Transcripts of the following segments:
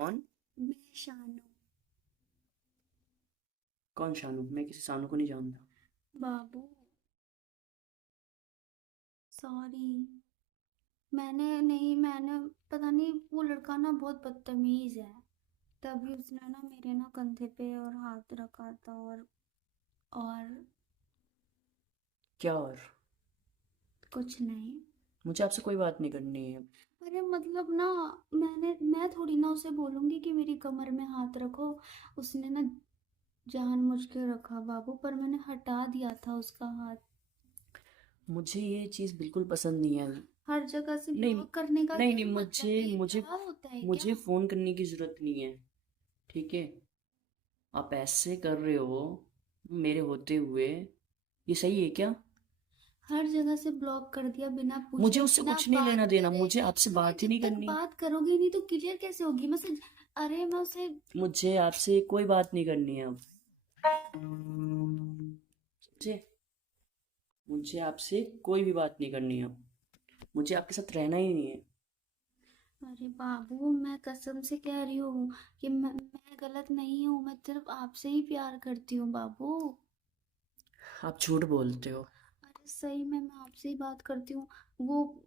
कौन? मैं शानू। कौन शानू? मैं किसी शानू को नहीं जानता। बाबू, सॉरी। मैंने पता नहीं, वो लड़का ना बहुत बदतमीज है। तभी उसने ना मेरे ना कंधे पे और हाथ रखा था। और क्या और? कुछ नहीं। मुझे आपसे कोई बात नहीं करनी है। अरे मतलब ना, मैं थोड़ी ना उसे बोलूंगी कि मेरी कमर में हाथ रखो। उसने ना जानबूझ के रखा बाबू, पर मैंने हटा दिया था उसका हाथ। मुझे ये चीज़ बिल्कुल पसंद नहीं है। हर जगह से नहीं, ब्लॉक करने का नहीं, क्या नहीं, मतलब मुझे है? ये मुझे प्यार होता है क्या? मुझे फ़ोन करने की ज़रूरत नहीं है। ठीक है? आप ऐसे कर रहे हो मेरे होते हुए। ये सही है क्या? हर जगह से ब्लॉक कर दिया बिना मुझे पूछे, उससे बिना कुछ नहीं लेना बात देना, करे। मुझे आपसे अरे बात ही जब नहीं तक करनी। बात करोगे नहीं तो क्लियर कैसे होगी? अरे मैं उसे। मुझे आपसे कोई बात नहीं करनी है अब। समझे? मुझे आपसे कोई भी बात नहीं करनी है अब। मुझे आपके साथ रहना ही नहीं है। अरे बाबू, मैं कसम से कह रही हूँ कि मैं गलत नहीं हूँ। मैं सिर्फ आपसे ही प्यार करती हूँ बाबू। आप झूठ बोलते हो। अरे सही में मैं आपसे ही बात करती हूँ। वो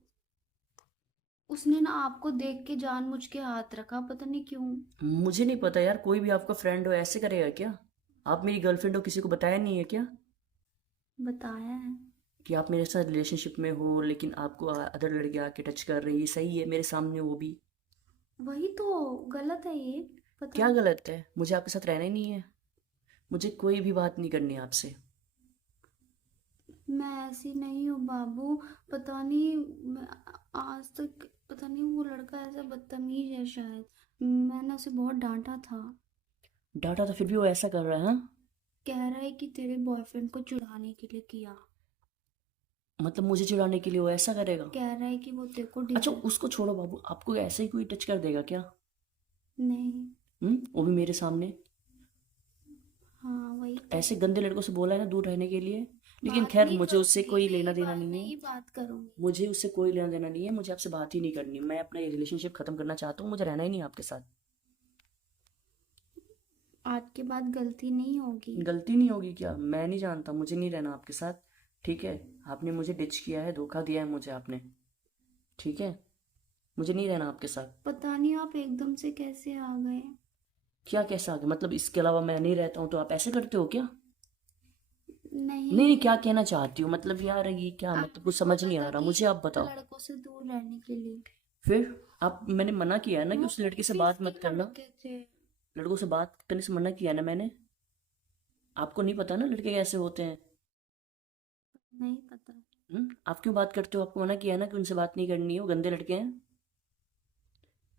उसने ना आपको देख के जानबूझ के हाथ रखा, पता नहीं क्यों। मुझे नहीं पता यार, कोई भी आपका फ्रेंड हो ऐसे करेगा क्या? आप मेरी गर्लफ्रेंड हो, किसी को बताया नहीं है क्या? बताया है। कि आप मेरे साथ रिलेशनशिप में हो लेकिन आपको अदर लड़के आके टच कर रही है, सही है मेरे सामने वो भी। वही तो गलत है ये। पता क्या नहीं। गलत है? मुझे आपके साथ रहना ही नहीं है। मुझे कोई भी बात नहीं करनी है आपसे। मैं ऐसी नहीं हूँ बाबू। पता नहीं। मैं आज तक पता नहीं, वो लड़का ऐसा बदतमीज है शायद। मैंने उसे बहुत डांटा था। डाटा तो फिर भी वो ऐसा कर रहा है, हाँ? कह रहा है कि तेरे बॉयफ्रेंड को चुड़ाने के लिए किया। मतलब मुझे चिढ़ाने के लिए वो ऐसा करेगा? कह रहा है कि वो तेरे को अच्छा, डिजर्व। उसको छोड़ो बाबू, आपको ऐसे ही कोई टच कर देगा क्या? नहीं। वो भी मेरे सामने। हाँ वही तो। ऐसे गंदे लड़कों से बोला है ना दूर रहने के लिए। लेकिन बात खैर, नहीं मुझे उससे करूंगी, कोई लेना देना नहीं है। नहीं बात करूंगी। मुझे उससे कोई लेना देना नहीं है, मुझे आपसे बात ही नहीं करनी। मैं अपना ये रिलेशनशिप खत्म करना चाहता हूँ, मुझे रहना ही नहीं है आपके साथ। आज के बाद गलती नहीं होगी। गलती नहीं होगी क्या? मैं नहीं जानता, मुझे नहीं रहना आपके साथ। ठीक है? आपने मुझे डिच किया है, धोखा दिया है मुझे आपने। ठीक है? मुझे नहीं रहना आपके साथ। पता नहीं आप एकदम से कैसे आ गए। क्या कैसा आ गया? मतलब इसके अलावा मैं नहीं रहता हूँ तो आप ऐसे करते हो क्या? नहीं, नहीं, नहीं। क्या कहना चाहती हो? मतलब यार ये क्या, मतलब कुछ आपने समझ बोला नहीं आ था रहा, कि मुझे आप बताओ। लड़कों से दूर रहने के लिए। फिर आप, मैंने मना किया है ना कि वो उस लड़के से बात पिस्ती मत करना। लड़के थे। लड़कों से बात करने से मना किया है ना मैंने। आपको नहीं पता ना लड़के कैसे होते हैं। नहीं पता। आप क्यों बात करते हो? आपको मना किया है ना कि उनसे बात नहीं करनी है, वो गंदे लड़के हैं।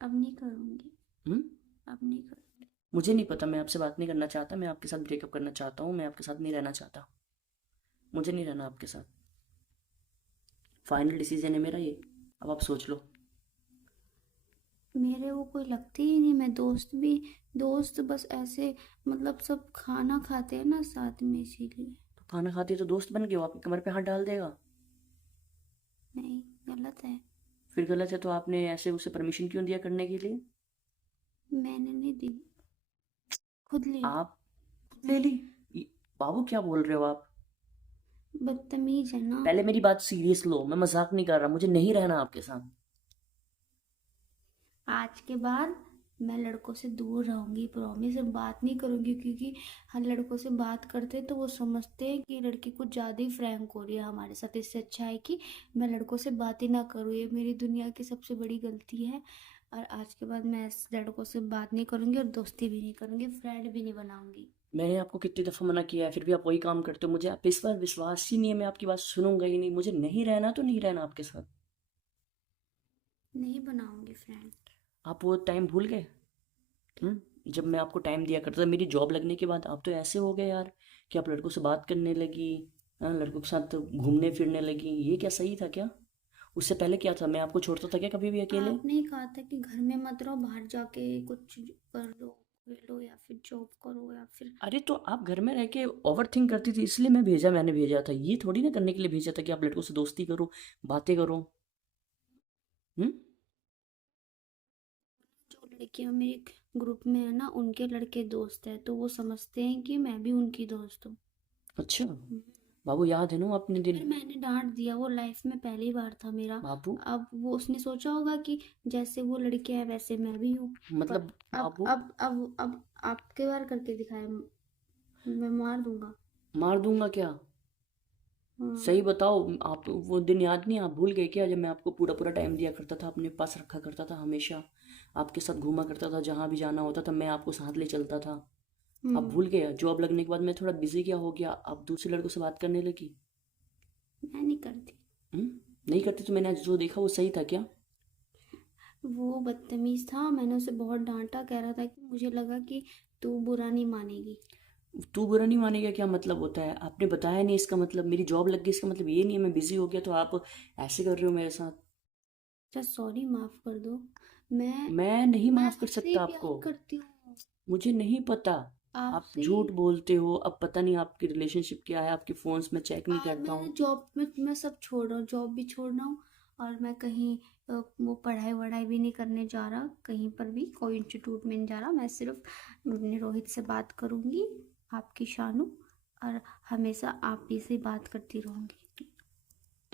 अब नहीं करूंगी। हम्म अब नहीं करूंगी। मुझे नहीं पता, मैं आपसे बात नहीं करना चाहता, मैं आपके साथ ब्रेकअप करना चाहता हूँ, मैं आपके साथ नहीं रहना चाहता। मुझे नहीं रहना आपके साथ। फाइनल डिसीजन है मेरा ये। अब आप सोच लो। मेरे वो कोई लगते ही नहीं। मैं दोस्त भी, दोस्त बस ऐसे, मतलब सब खाना खाते हैं ना साथ में, इसीलिए। तो खाना खाती तो दोस्त बन गए, वो आपकी कमर पे हाथ डाल देगा। नहीं, गलत है। फिर गलत है तो आपने ऐसे उसे परमिशन क्यों दिया करने के लिए? मैंने नहीं दी, खुद ली। आप खुद ले ली? ये- बाबू क्या बोल रहे हो आप? बदतमीज है ना। पहले मेरी बात सीरियस लो, मैं मजाक नहीं कर रहा, मुझे नहीं रहना आपके साथ। आज के बाद मैं लड़कों से दूर रहूंगी, प्रॉमिस। बात नहीं करूंगी, क्योंकि हर लड़कों से बात करते हैं तो वो समझते हैं कि लड़की कुछ ज़्यादा ही फ्रैंक हो रही है हमारे साथ। इससे अच्छा है कि मैं लड़कों से बात ही ना करूँ। ये मेरी दुनिया की सबसे बड़ी गलती है। और आज के बाद मैं ऐसे लड़कों से बात नहीं करूंगी, और दोस्ती भी नहीं करूंगी, फ्रेंड भी नहीं बनाऊंगी। मैंने आपको कितनी दफ़ा मना किया है, फिर भी आप वही काम करते हो। मुझे आप इस पर विश्वास ही नहीं है, मैं आपकी बात सुनूंगा ही नहीं। मुझे नहीं रहना तो नहीं रहना आपके साथ। नहीं बनाऊंगी फ्रेंड। आप वो टाइम भूल गए? जब मैं आपको टाइम दिया करता था मेरी जॉब लगने के बाद, आप तो ऐसे हो गए यार कि आप लड़कों से बात करने लगी। हाँ, लड़कों के साथ घूमने फिरने लगी। ये क्या सही था क्या? उससे पहले क्या था? मैं आपको छोड़ता था क्या कभी भी अकेले? आपने ही कहा था कि घर में मत रहो, बाहर जाके कुछ कर लो, खेलो या फिर जॉब करो या फिर। अरे तो आप घर में रह के ओवर थिंक करती थी, इसलिए मैंने भेजा था। ये थोड़ी ना करने के लिए भेजा था कि आप लड़कों से दोस्ती करो, बातें करो। हम्म जो है कि हम मेरे ग्रुप में है ना, उनके लड़के दोस्त है तो वो समझते हैं कि मैं भी उनकी दोस्त हूँ। अच्छा बाबू, याद है ना वो अपने दिन? फिर मैंने डांट दिया, वो लाइफ में पहली बार था मेरा। बाबू अब वो उसने सोचा होगा कि जैसे वो लड़के हैं वैसे मैं भी हूँ। पर मतलब अब बाबू, अब अब अब आपके बार करके दिखाया, मैं मार दूंगा। मार दूंगा क्या? हाँ। सही बताओ, आप वो दिन याद नहीं, आप भूल गए क्या जब मैं आपको पूरा पूरा टाइम दिया करता था, अपने पास रखा करता था, हमेशा आपके साथ घूमा करता था, जहाँ भी जाना होता था मैं आपको साथ ले चलता था? आप हम्म। भूल गए? जॉब लगने के बाद मैं थोड़ा बिजी क्या हो गया, आप दूसरे लड़कों से बात करने लगी। मैं नहीं करती। हम्म? नहीं करती तो मैंने आज जो देखा वो सही था क्या? वो बदतमीज था, मैंने उसे बहुत डांटा, कह रहा था कि मुझे लगा कि तू बुरा नहीं मानेगी। तू बुरा नहीं मानेगा क्या मतलब होता है? आपने बताया नहीं, इसका मतलब मेरी जॉब लग गई, इसका मतलब ये नहीं है मैं बिजी हो गया तो आप ऐसे कर रहे हो मेरे साथ। अच्छा सॉरी, माफ कर दो। मैं मैं नहीं मैं माफ कर सबसे ही सकता आपको। प्यार करती हूँ। मुझे नहीं पता। आप आपसे ही। झूठ बोलते हो, अब पता नहीं आपकी रिलेशनशिप क्या है, आपके फोन्स में चेक नहीं करता मैं हूँ। जॉब में, मैं सब छोड़ रहा हूँ, जॉब भी छोड़ रहा हूँ। और मैं कहीं वो पढ़ाई वढ़ाई भी नहीं करने जा रहा, कहीं पर भी कोई इंस्टीट्यूट में नहीं जा रहा। मैं सिर्फ अपने रोहित से बात करूंगी, आपकी शानू, और हमेशा आप ही से बात करती रहूंगी।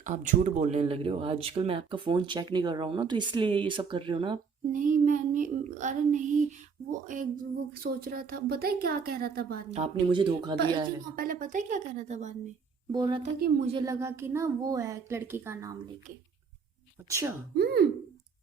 आप झूठ बोलने लग रहे हो, आजकल मैं आपका फोन चेक नहीं कर रहा हूँ ना, तो इसलिए ये सब कर रहे हो ना आप। नहीं मैंने, अरे नहीं, वो सोच रहा था, बताए क्या कह रहा था बाद में। आपने मुझे धोखा दिया है। सुनो, पहले पता है क्या कह रहा था बाद में? बोल रहा था कि मुझे लगा कि ना वो है एक लड़की का नाम लेके। अच्छा। हम्म।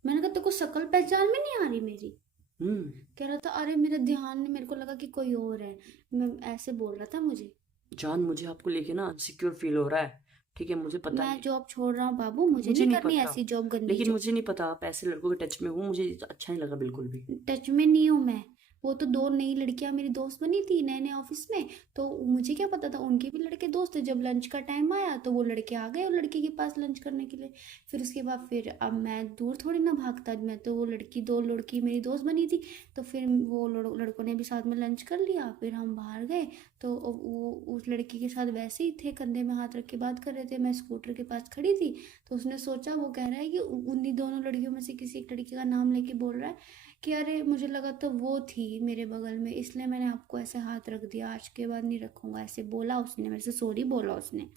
मैंने कहा तेरे को शक्ल पहचान में नहीं आ रही मेरी? हम्म। कह रहा था अरे मेरे ध्यान में, मेरे को लगा कि कोई और है। मैं ऐसे बोल रहा था मुझे। जान, मुझे आपको लेके ना अनसिक्योर फील हो रहा है। ठीक है, मुझे पता मैं है। जॉब छोड़ रहा हूँ बाबू, मुझे मुझे नहीं नहीं करनी पता, ऐसी जॉब, गंदी लेकिन जॉब। मुझे नहीं पता आप ऐसे लड़कों के टच में हो, मुझे अच्छा नहीं लगा बिल्कुल भी। टच में नहीं हूँ मैं। वो तो दो नई लड़कियां मेरी दोस्त बनी थी नए नए ऑफिस में, तो मुझे क्या पता था उनके भी लड़के दोस्त थे। जब लंच का टाइम आया तो वो लड़के आ गए और लड़की के पास लंच करने के लिए। फिर उसके बाद फिर अब मैं दूर थोड़ी ना भागता, मैं तो वो लड़की, दो लड़की मेरी दोस्त बनी थी, तो फिर वो लड़कों ने भी साथ में लंच कर लिया, फिर हम बाहर गए। तो वो उस लड़की के साथ वैसे ही थे, कंधे में हाथ रख के बात कर रहे थे, मैं स्कूटर के पास खड़ी थी। तो उसने सोचा, वो कह रहा है कि उन्हीं दोनों लड़कियों में से किसी एक लड़की का नाम लेके बोल रहा है कि अरे मुझे लगा तो वो थी मेरे बगल में, इसलिए मैंने आपको ऐसे हाथ रख दिया, आज के बाद नहीं रखूंगा। ऐसे बोला उसने मेरे से, सॉरी बोला उसने,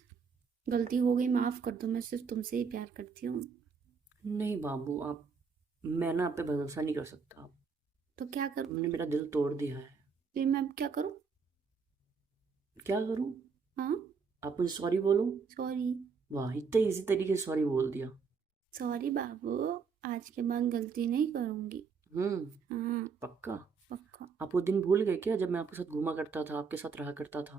गलती हो गई, माफ कर दो, मैं सिर्फ तुमसे ही प्यार करती हूँ। नहीं बाबू, आप, मैं ना आप पे भरोसा नहीं कर सकता। तो क्या करूँ? तुमने मेरा दिल तोड़ दिया है। फिर मैं अब क्या करूँ? क्या करूं? हाँ। आप मुझे सॉरी बोलो। सॉरी। वाह, इतने इजी तरीके से सॉरी बोल दिया। सॉरी बाबू, आज के बाद गलती नहीं करूंगी। हम्म। हाँ। पक्का? पक्का। आप वो दिन भूल गए क्या जब मैं आपके साथ घूमा करता था, आपके साथ रहा करता था?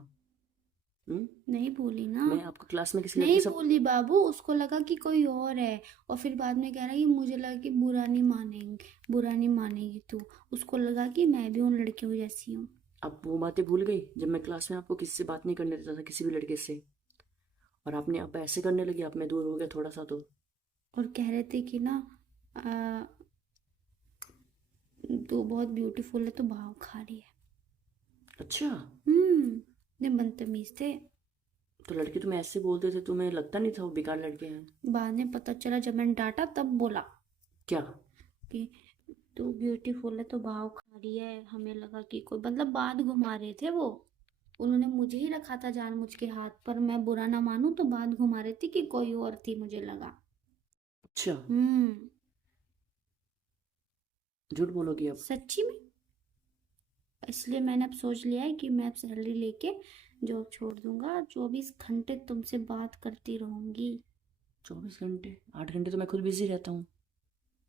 हम्म। नहीं भूली ना। मैं आपको क्लास में किसी लड़के नहीं से, भूली बाबू, उसको लगा कि कोई और है। और फिर बाद में कह रहा है कि मुझे लगा कि बुरा नहीं मानेंगे, बुरा नहीं मानेगी तू। उसको लगा कि मैं भी उन लड़कियों जैसी हूँ। आप वो बातें भूल गई जब मैं क्लास में आपको किसी से बात नहीं करने देता था, किसी भी लड़के से, और आपने आप ऐसे करने लगी, आप मैं दूर हो गया थोड़ा सा तो। और कह रहे थे कि ना आ, तू बहुत ब्यूटीफुल है, तो भाव खा रही है। अच्छा। इतने बदतमीज थे। तो लड़के तुम्हें ऐसे बोलते थे, तुम्हें लगता नहीं था वो बेकार लड़के हैं? बाद में पता चला, जब मैंने डांटा तब बोला क्या? कि तू ब्यूटीफुल है तो भाव खा रही है। हमें लगा कि कोई, मतलब बात घुमा रहे थे वो। उन्होंने मुझे ही रखा था जानबूझ के हाथ पर, मैं बुरा ना मानूं तो बात घुमा रही थी कि कोई और थी, मुझे लगा। अच्छा। हम्म। झूठ बोलोगी अब? सच्ची में। इसलिए मैंने अब सोच लिया है कि मैं अब सैलरी लेके जॉब छोड़ दूंगा, 24 घंटे तुमसे बात करती रहूंगी। 24 घंटे? 8 घंटे तो मैं खुद बिजी रहता हूँ।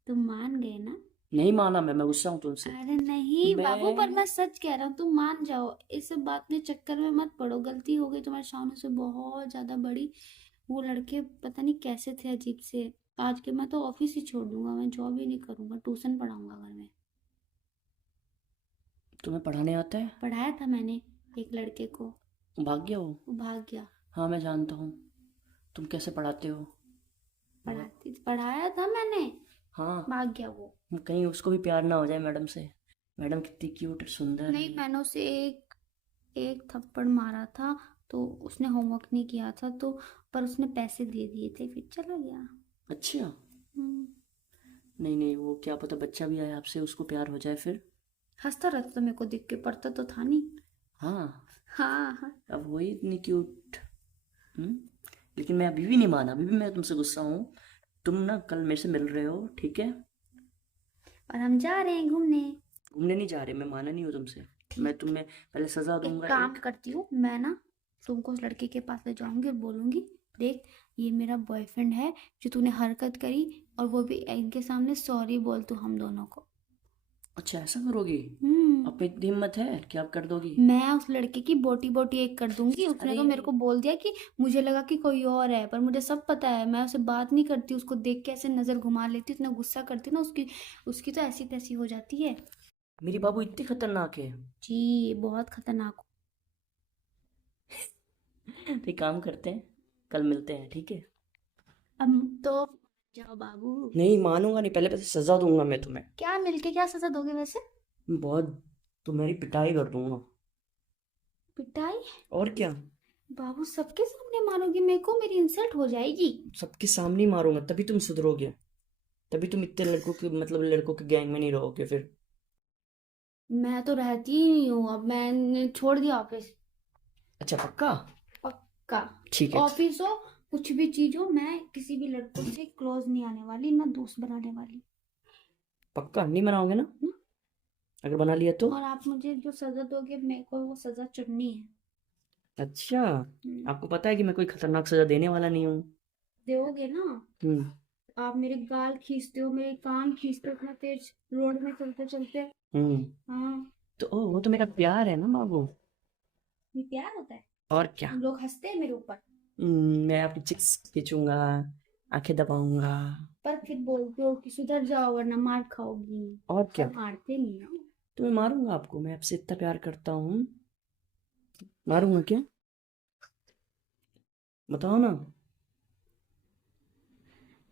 तुम मान गए ना? नहीं माना, मैं गुस्सा हूँ तुमसे। अरे नहीं बाबू, पर मैं, मैं सच कह रहा हूँ, तुम मान जाओ, इस सब बात में चक्कर में मत पड़ो। गलती हो गई तुम्हारे सामने से बहुत ज्यादा बड़ी। वो लड़के पता नहीं कैसे थे, अजीब से। आज के मैं तो ऑफिस ही छोड़ दूंगा, मैं जॉब ही नहीं करूंगा, ट्यूशन पढ़ाऊंगा घर में। तुम्हें पढ़ाने आता है? पढ़ाया था मैंने एक लड़के को, भाग गया वो? वो भाग गया। हाँ मैं जानता हूँ। तुम कैसे पढ़ाते हो? बहुत। पढ़ाया था मैंने, हाँ। भाग गया वो। कहीं उसको भी प्यार ना हो जाए मैडम से। मैडम कितनी क्यूट सुंदर नहीं, है। मैंने उसे एक एक थप्पड़ मारा था, तो उसने होमवर्क नहीं किया था तो, पर उसने पैसे दे दिए थे, फिर चला गया। अच्छा। हम्म। नहीं नहीं, वो क्या पता बच्चा भी आए आपसे, उसको प्यार हो जाए फिर। हंसता रहता तो मेरे को दिख के, पड़ता तो था नहीं। हाँ, हाँ हाँ। अब वही इतनी क्यूट। लेकिन मैं अभी भी नहीं माना, अभी भी मैं तुमसे गुस्सा हूँ। तुम ना कल मेरे से मिल रहे हो, ठीक है? और हम जा रहे हैं घूमने। घूमने नहीं जा रहे, मैं माना नहीं हूँ तुमसे। मैं तुम्हें पहले सजा एक दूंगा काम एक। करती हूँ मैं ना, तुमको उस लड़के के पास ले जाऊंगी और बोलूंगी, देख ये मेरा बॉयफ्रेंड है, जो तूने हरकत करी, और वो भी इनके सामने सॉरी बोल तू हम दोनों को। अच्छा, ऐसा करोगी? हम्म। अब इतनी हिम्मत है कि आप कर दोगी? मैं उस लड़के की बोटी बोटी एक कर दूंगी। उसने अरे तो मेरे को बोल दिया कि मुझे लगा कि कोई और है, पर मुझे सब पता है। मैं उससे बात नहीं करती, उसको देख के ऐसे नजर घुमा लेती, इतना गुस्सा करती ना उसकी, उसकी तो ऐसी तैसी हो जाती है। मेरी बाबू इतनी खतरनाक है? जी बहुत खतरनाक। तो एक काम करते हैं, कल मिलते हैं, ठीक है? अब तो जाओ बाबू। नहीं मानूंगा नहीं, पहले पहले सजा दूंगा मैं तुम्हें। क्या मिलके क्या सजा दोगे वैसे? बहुत, तुम्हारी पिटाई कर दूंगा। पिटाई? और क्या? बाबू सबके सामने मारोगी मेरे को? मेरी इंसल्ट हो जाएगी। सबके सामने ही मारूंगा, तभी तुम सुधरोगे। तभी तुम इतने लड़कों के, मतलब लड़कों के गैंग में नहीं रहोगे फिर। मैं तो रहती ही नहीं हूँ, अब मैंने छोड़ दिया ऑफिस। अच्छा, पक्का? पक्का। ठीक है। ऑफिस हो, कुछ भी चीज हो, मैं किसी भी लड़कों से क्लोज नहीं आने वाली, ना दोस्त बनाने वाली। पक्का नहीं बनाओगे ना? अगर बना लिया तो? और आप मुझे जो सजा दोगे मेरे को वो सजा चुननी है। अच्छा, हम्म, आपको पता है कि मैं कोई खतरनाक सजा देने वाला नहीं हूँ। दोगे ना? हम्म। आप मेरे गाल खींचते हो, मेरे कान खींचते हो इतना तेज रोड में चलते चलते। हम्म। हाँ। तो वो तो मेरा प्यार है ना बाबू। ये प्यार होता है? और क्या? हम लोग हंसते हैं मेरे ऊपर, मैं आपकी चिक्स खींचूंगा, आंखें दबाऊंगा। पर फिर बोलते हो कि सुधर जाओ वरना मार खाओगी। और क्या? पर मारते नहीं हो। तो मैं मारूंगा आपको, मैं आपसे इतना प्यार करता हूँ। मारूंगा क्या? बताओ ना।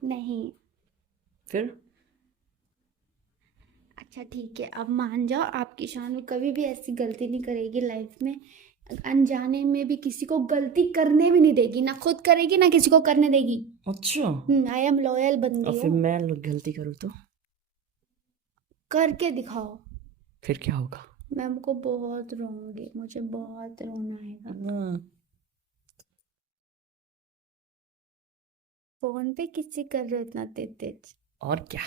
नहीं। फिर? अच्छा ठीक है, अब मान जाओ आपकी शान कभी भी ऐसी गलती नहीं करेगी लाइफ में। अनजाने में भी किसी को गलती करने भी नहीं देगी, ना खुद करेगी ना किसी को करने देगी। अच्छा, आई एम लॉयल और बंदी फिर हूँ। मैं गलती करूँ तो? करके दिखाओ। फिर क्या होगा? मैं हमको बहुत रोऊंगी, मुझे बहुत रोना आएगा। हाँ। फोन पे किससे कर रहे हो इतना तेज तेज? और क्या?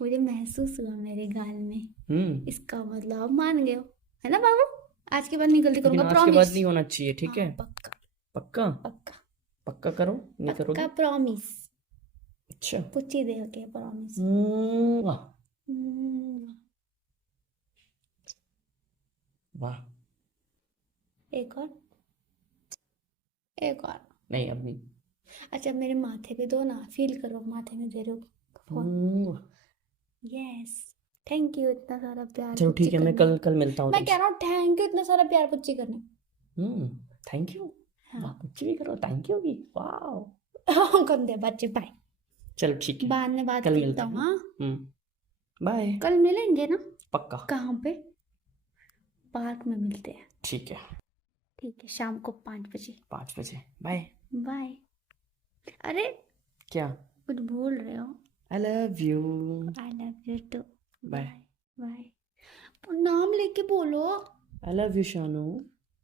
मुझे महसूस हुआ मेरे गाल में। हम्म। इसका मतलब आप मान गए हो, है ना बाबू? आज के बाद नहीं गलती लेकिन करूंगा, आज के बाद प्रॉमिस। नहीं होना चाहिए, ठीक है? हाँ पक्का। पक्का? पक्का। पक्का करो, नहीं पक्का करोगे? प्रॉमिस। अच्छा। पूछी दे ओके प्रॉमिस। वाह। वाह। एक और, एक और। नहीं, अब नहीं। अच्छा मेरे माथे पे दो ना, फील करो माथे में दे रहे हो phone. Hmm. Yes. Thank you इतना सारा प्यार चलो पुच्ची ठीक है, मैं करने। कल कल मिलता हूँ मैं कह तुमसे। रहा हूँ थैंक यू इतना सारा प्यार पुच्ची करने। Thank you. वाह, हाँ। कुछ भी करो, थैंक यू भी, वाह। गंदे बच्चे, बाय। चलो ठीक है, बाद में बात कल करता मिलते हूँ हैं। हाँ। बाय। कल मिलेंगे ना? पक्का। कहाँ पे? पार्क में मिलते हैं। ठीक है। ठीक है, शाम को 5 बजे। 5 बजे, बाय। बाय। अरे क्या? कुछ भूल रहे हो? I love you. I love you too. Bye. Bye. Bye. नाम लेके बोलो। I love you Shanu.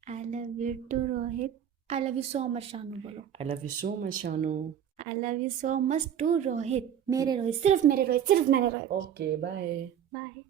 I love you too Rohit. I love you so much Shanu बोलो। I love you so much Shanu. I love you so much too Rohit, मेरे रोहित, सिर्फ मेरे रोहित, सिर्फ मेरे Rohit. Okay, bye. Bye.